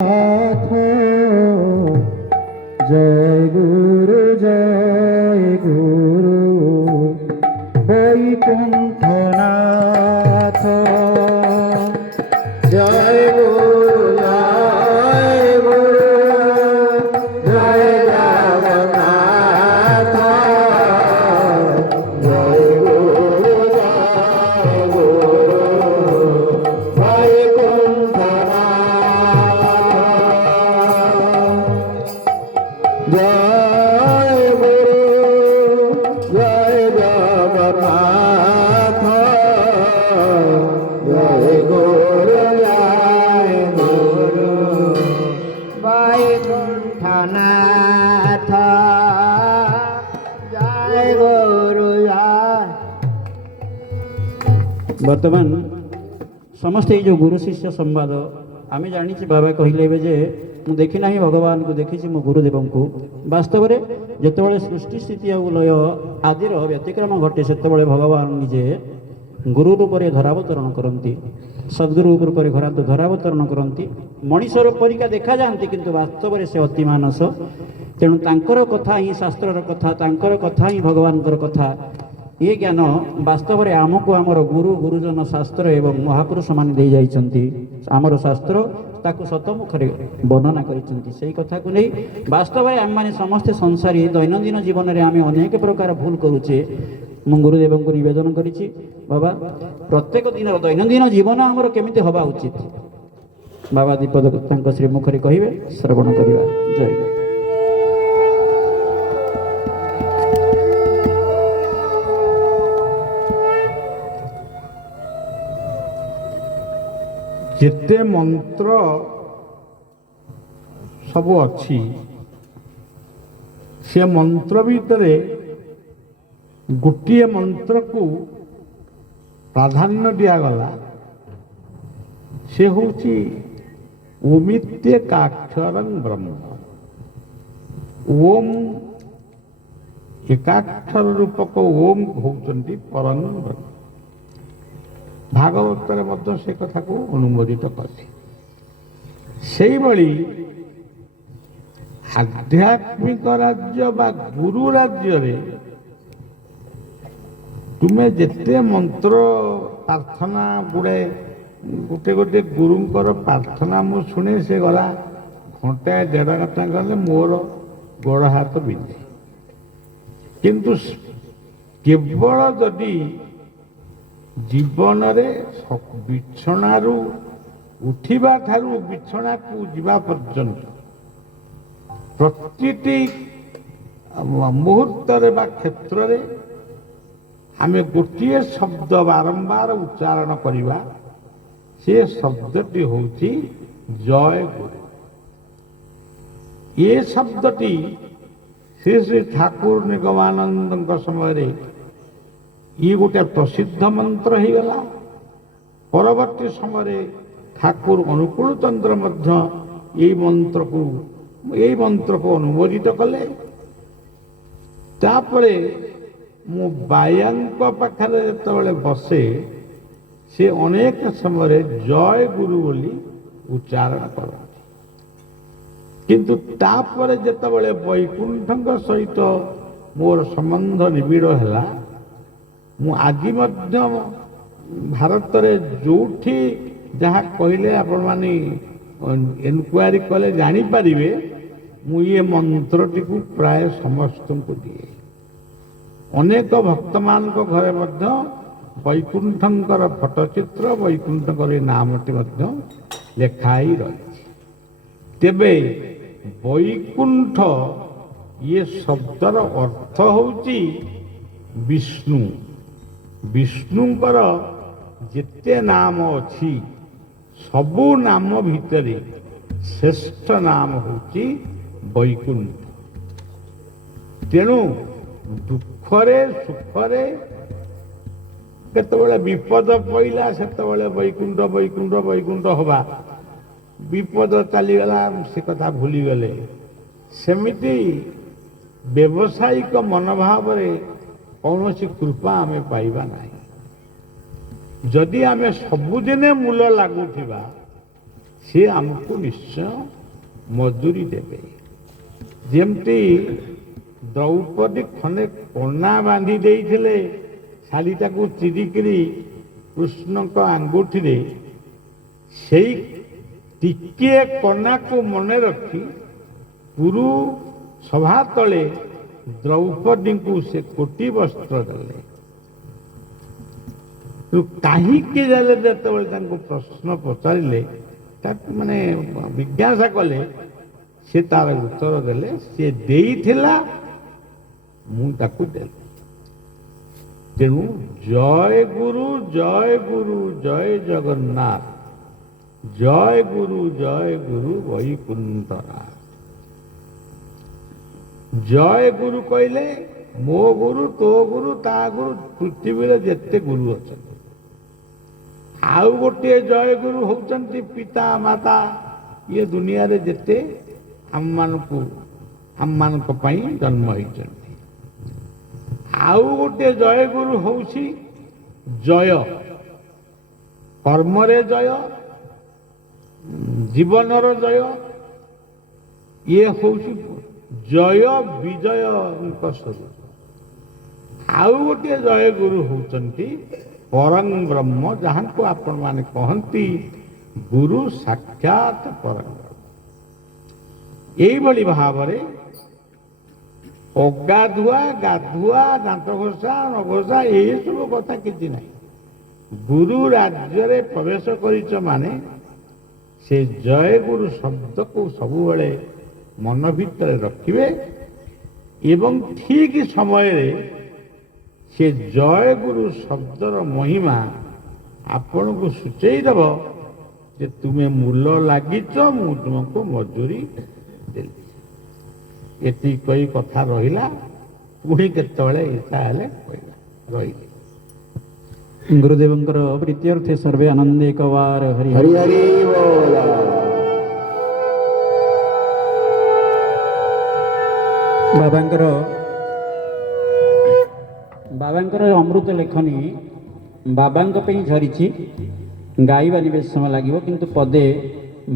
जय गुरु वैकुंठनाथ। जय गुरु जय जगन्नाथ। जय गुरु वैकुंठनाथ। जय गुरु जय जगन्नाथ। जय गुरु वैकुंठनाथ। जय गुरु बर्तमान समस्त ये जो गुरु शिष्य संवाद आम जानी बाबा कहले जे मु देखी ना भगवान को देखी मो गुरुदेव को वास्तव में जिते सृष्टि स्थिति और लय आदिर व्यतिक्रम घटे से भगवान निजे गुरु रूप में धरावतरण करती सद्गुरु रूप में धरावतरण करती मनीष रूपिका देखा जाती किंतु वास्तव में से अति मानस तेणु तांकर कथा ही शास्त्र कथा तांकर कथा ही भगवान कथा ये ज्ञान वास्तव में आमको आमर गुरु गुरुजन शास्त्र एवं महापुरुष मान दे जाइछन्ति आमर शास्त्र ताकु सतमुखरे वर्णना करिछन्ति सेही कथा को नहीं वास्तव में आम माने समस्त संसारी दैनंदिन जीवन में आम अनेक प्रकार भूल करुचे मु गुरुदेव को निवेदन करिछि बाबा प्रत्येक दिन दैनंदिन जीवन आमर केमिति हवा उचित बाबा दीपद तांको श्रीमुखरे कहिबे श्रवण करिवा जय जेते मंत्र सब अच्छी से मंत्र भितर गोटे मंत्र को प्राधान्य दिगला से हूँ ओमित्येकाक्षरं ब्रह्म। ओम एकाक्षर रूपक ओम होती परम ब्रह्म। भागवत मध्य से कथा को अनुमोदित करते आध्यात्मिक राज्य बा गुरु राज्य रे तुम्हें जिते मंत्र प्रार्थना गुड़े गोटे गोटे गुरुंकर प्रार्थना मु शुणे से गला घंटाए देढ़ घंटा गले मोर गोड़ हाथ बिंधे किंतु केवल जदि जीवन रे बिछणारू उठिबा ठारू बिछणा को जीवा पर्यंत प्रतिटी मुहूर्त रे बा क्षेत्र रे आमे गोटिए शब्द बारंबार उच्चारण करिबा से शब्दटी होची जय गुरु। ये शब्दटी श्री श्री ठाकुर निगमानंद समय रे ये गोटे प्रसिद्ध मंत्र हो गला। परवर्ती समय ठाकुर अनुकूल चंद्र मध्य ये मंत्र को अनुमोदित कले। तापरे मु बायांक पाखरे जेतबेले बसे से अनेक समय जय गुरु बोली उच्चारण करती किंतु तापरे जेतबेले वैकुंठଙ୍କ सहित मोर संबंध निबिड़ हैला मु आदि मध्य भारत रे जोठी जहाँ कहले आपण माने इनक्वारी कले जानी पारिबे मु ये मंत्रटी को प्राय समस्त को दिए। अनेक भक्त मान को घरे मध्य वैकुंठंकर फटचित्र वैकुंठंकर नामटी मध्य लेखाई रही। तेबे वैकुंठ ये शब्दर अर्थ होची विष्णु। विष्णुंकर जिते नाम अच्छी सबू नाम भितरे श्रेष्ठ नाम होची वैकुंठ। तेणु दुखरे सुखरे केतबेले विपद पइला सेतबेले वैकुंठ वैकुंठ वैकुंठ हवा विपद चलीगला से कथा भूली गले। सेमिति व्यवसायिक मनोभाव कौन कृपा आम पाइबा नहीं। जदि आम सबुदिने मूल लगुवा ସେ ଆମକୁ ନିଶ୍ଚୟ ମଜୁରୀ ଦେବେ। ଯେମିତି ଦ୍ରୌପଦୀ ଖଣ୍ଡେ କନା ବାନ୍ଧି ଦେଇଥିଲେ ଶାଢ଼ୀଟାକୁ ଚିରିକିରି କୃଷ୍ଣଙ୍କ ଆଙ୍ଗୁଠିରେ, ସେଇ ଟିକିଏ କନାକୁ ମନେ ରଖି ପୁରୁ ସଭା ତଳେ ଦ୍ରୌପଦୀଙ୍କୁ ସେ କୋଟି ବସ୍ତ୍ର ଦେଲେ। କାହିଁକି ଦେଲେ ଯେତେବେଳେ ତାଙ୍କୁ ପ୍ରଶ୍ନ ପଚାରିଲେ, ତାକୁ ମାନେ ଜିଜ୍ଞାସା କଲେ, ସେ ତାର ଉତ୍ତର ଦେଲେ ସେ ଦେଇଥିଲା, ମୁଁ ତାକୁ ଦେଲି। ତେଣୁ ଜୟ ଗୁରୁ ଜୟ ଜଗନ୍ନାଥ, ଜୟ ଗୁରୁ ବୈକୁଣ୍ଠନାଥ। ଜୟ ଗୁରୁ କହିଲେ ମୋ ଗୁରୁ, ତୋ ଗୁରୁ, ତା ଗୁରୁ, ପୃଥିବୀରେ ଯେତେ ଗୁରୁ ଅଛନ୍ତି। ଆଉ ଗୋଟିଏ ଜୟ ଗୁରୁ ହଉଛନ୍ତି ପିତା ମାତା, ଇଏ ଦୁନିଆରେ ଯେତେ ଆମମାନଙ୍କ ପାଇଁ ଜନ୍ମ ହେଇଛନ୍ତି। ଆଉ ଗୋଟିଏ ଜୟ ଗୁରୁ ହଉଛି ଜୟ, କର୍ମରେ ଜୟ, ଜୀବନର ଜୟ। ଇଏ ହଉଛି ଜୟ ବିଜୟଙ୍କ ସ୍ୱରୂପ। ଆଉ ଗୋଟିଏ ଜୟ ଗୁରୁ ହଉଛନ୍ତି ପରଂ ବ୍ରହ୍ମ, ଯାହାଙ୍କୁ ଆପଣମାନେ କହନ୍ତି ଗୁରୁ ସାକ୍ଷାତ ପରଂ ବ୍ରହ୍ମ। ଏଇଭଳି ଭାବରେ ଅଗାଧୁଆ, ଗାଧୁଆ, ଦାନ୍ତ ଘଷା, ନଘଷା ଏସବୁ କଥା କିଛି ନାହିଁ। ଗୁରୁ ରାଜ୍ୟରେ ପ୍ରବେଶ କରିଛ ମାନେ ସେ ଜୟ ଗୁରୁ ଶବ୍ଦକୁ ସବୁବେଳେ ମନ ଭିତରେ ରଖିବେ ଏବଂ ଠିକ ସମୟରେ ସେ ଜୟ ଗୁରୁ ଶବ୍ଦର ମହିମା ଆପଣଙ୍କୁ ସୂଚେଇ ଦେବ ଯେ ତୁମେ ମୂଲ ଲାଗିଛ, ମୁଁ ତୁମକୁ ମଜୁରୀ ଦେଲି। ଏତିକି କହି କଥା ରହିଲା, ପୁଣି କେତେବେଳେ ଇଚ୍ଛା ହେଲେ କହିଲା। ରହିଲି। ଗୁରୁଦେବଙ୍କର ପ୍ରୀତ୍ୟର୍ଥେ ସର୍ବେ ଆନନ୍ଦେ ଏକବାର ହରି ହରି ହରି ବୋଲ। ବାବାଙ୍କର ଅମୃତ ଲେଖନୀ ବାବାଙ୍କ ପାଇଁ ଝରିଛି। ଗାଇବାନି ବେଶ ସମୟ ଲାଗିବ, କିନ୍ତୁ ପଦେ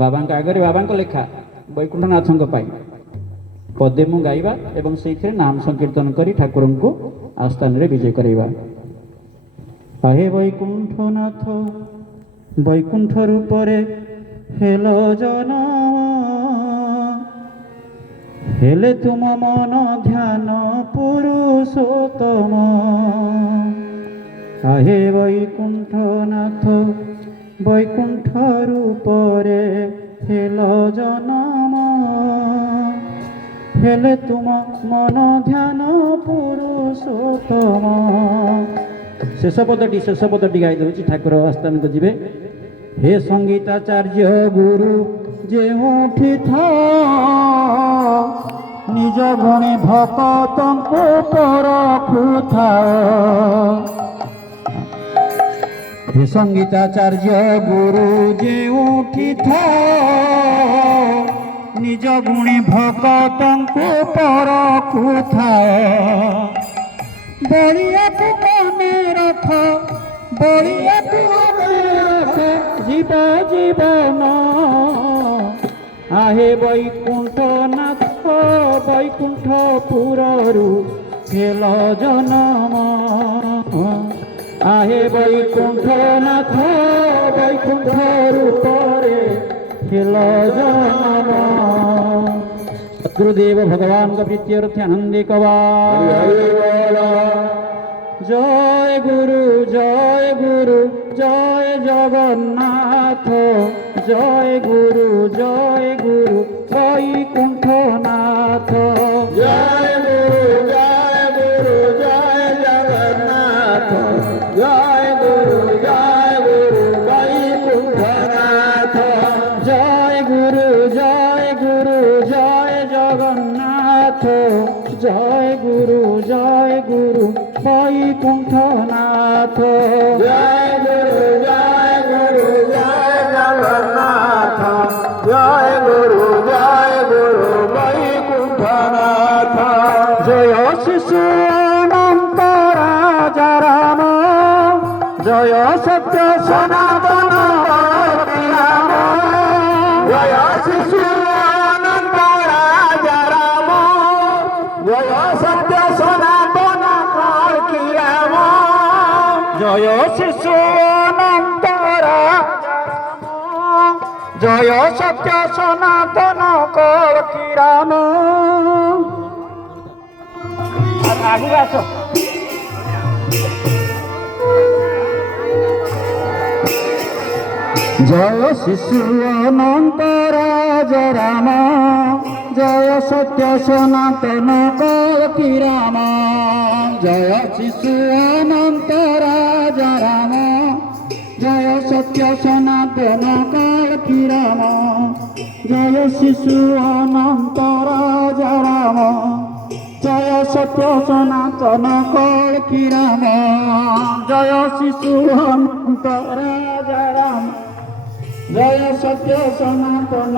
ବାବାଙ୍କ ଆଗରେ, ବାବାଙ୍କ ଲେଖା ବୈକୁଣ୍ଠନାଥଙ୍କ ପାଇଁ ପଦେ ମୁଁ ଗାଇବା ଏବଂ ସେଇଥିରେ ନାମ ସଂକୀର୍ତ୍ତନ କରି ଠାକୁରଙ୍କୁ ଆସ୍ଥାନରେ ବିଜେ କରାଇବା। ହେ ବୈକୁଣ୍ଠନାଥ, ବୈକୁଣ୍ଠ ରୂପରେ ହେଲ ଜନ, ହେଲେ ତୁମ ମନ ଧ୍ୟାନ ପୁରୁଷୋତ୍ତମ। ହେ ବୈକୁଣ୍ଠନାଥ, ବୈକୁଣ୍ଠ ରୂପରେ ହେଲ ଜନମ, ହେଲେ ତୁମ ମନ ଧ୍ୟାନ ପୁରୁଷୋତ୍ତମ। ଶେଷ ପଦଟି ଗାଇ ଦେଉଛି, ଠାକୁର ଆସ୍ଥାନକୁ ଯିବେ। ହେ ସଙ୍ଗୀତାଚାର୍ଯ୍ୟ ଗୁରୁ ଯେଉଁଠି ଥାଅ, ନିଜ ଗୁଣୀ ଭକତଙ୍କୁ ପରଖୁଥାଅ। ହେ ସଙ୍ଗୀତାଚାର୍ଯ୍ୟ ଗୁରୁ ଯେଉଁଠି ଥାଅ, ନିଜ ଗୁଣୀ ଭକତଙ୍କୁ ପରଖୁଥାଅ। ବଳିଆକୁ ମନେ ରଖ, ବଳିଆକୁ ମନେ ରଖ, ଜୀବ ଜୀବନ। ଆହେ ବୈକୁଣ୍ଠନାଥ, ବୈକୁଣ୍ଠପୁରରୁ ହେଲ ଜନମ। आहे वैकुंठनाथ वैकुंठ रूपरे हिल जनम। गुरुदेव भगवान का प्रीत्यर्थ आनंदे कवार जय गुरु जय गुरु जय जगन्नाथ जय गुरु वैकुंठनाथ जय गुरु जय जगन्नाथ जय गुरु वैकुंठनाथ जय गुरु जय जगन्नाथ जय गुरु वैकुंठनाथ जय गुरु जय जगन्नाथ जय गुरु वैकुंठनाथ जय शिशु अनंत राजा राम जय सत्य सनातन राम জয় শিশু অনন্ত রাজা রাম, জয় সত্য সনাতন কলকি রাম। আগুক আস। জয় শিশু অনন্ত রাজা রাম, জয় সত্য সনাতন কলকি রাম। জয় শিশু অনন্ত রাজা রাম, জয় সত্য সনাতন কলকি রাম। জয় শিশু অনন্ত রাজা রাম, জয় সত্য সনাতন কলকি রাম। জয় শিশু অনন্ত রাজা রাম, জয় সত্য সনাতন